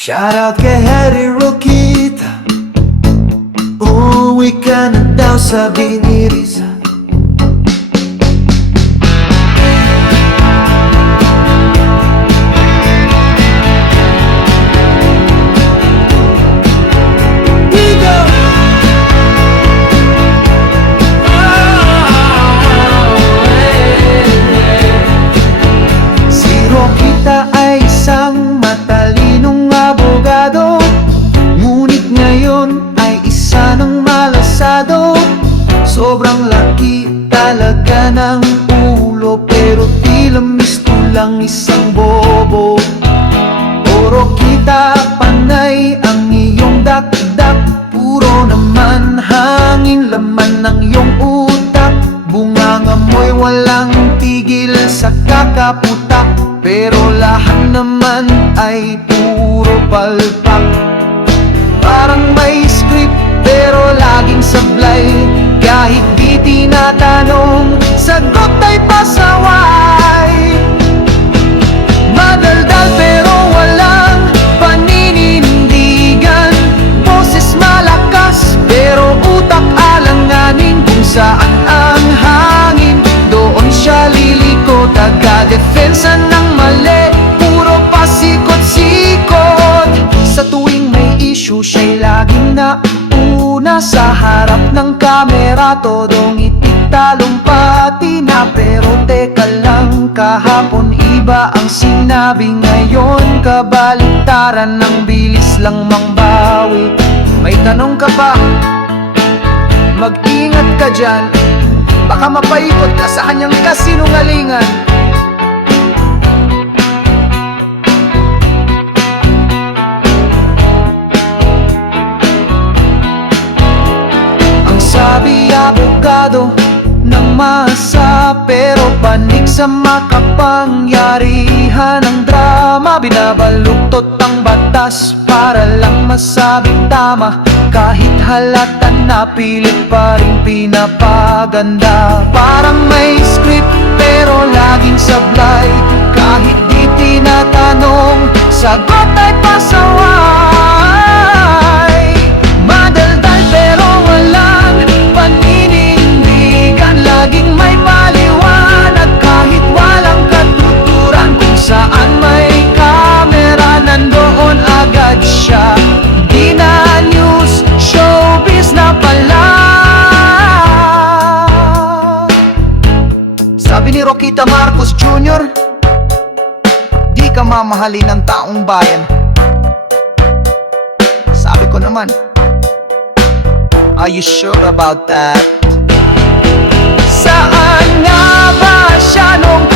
Shoutout kay Harry Roquita, uuwi ka na daw, sabi ni Riza. Si Roquita ay isang matalinong abogado, ngunit ngayon ay isa ng malasado. Sobrang laki talaga ng ulo, pero tila misto lang isang bobo. O Roquita, panay ang iyong dakdak, puro naman hangin laman ng iyong utak. Bunganga mo'y walang tigil sa kakaputak, pero lahat naman ay puro palpak. Parang may script pero laging sablay, kahit di tinatanong, sagot ay pasaway. Madaldal pero walang paninindigan, boses malakas pero utak alanganin. Kung saan ang hangin, doon siya lilikot, taga-depensa ng mali, puro pasikot-sikot. Sa tuwing may issue, siya'y laging nauna sa harap ng kamera, todong itigtalumpati na. Pero teka lang, kahapon iba ang sinabi, ngayon kabaliktaran, ng bilis lang mangbawi. May tanong ka ba? Mag-ingat ka dyan, baka mapaikot ka sa kanyang kasinungalingan. Ang sabi abogado ng masa, pero panig sa makapangyarihan ng drama. Binabaluktot ang batas para lang masabing tama, kahit halata na pilit pa rin pinapaganda. Parang may script pero laging sablay, kahit di tinatanong, sagot ay pasaway. Madaldal pero walang paninindigan, laging may paliwanag kahit walang katuturan. Kung saan may kamera, nandoon agad siya. Di na news, showbiz na pala. Sabi ni Roquita Marcos Jr., di ka mamahalin ng taong bayan. Sabi ko naman, are you sure about that? Saan nga ba siya nung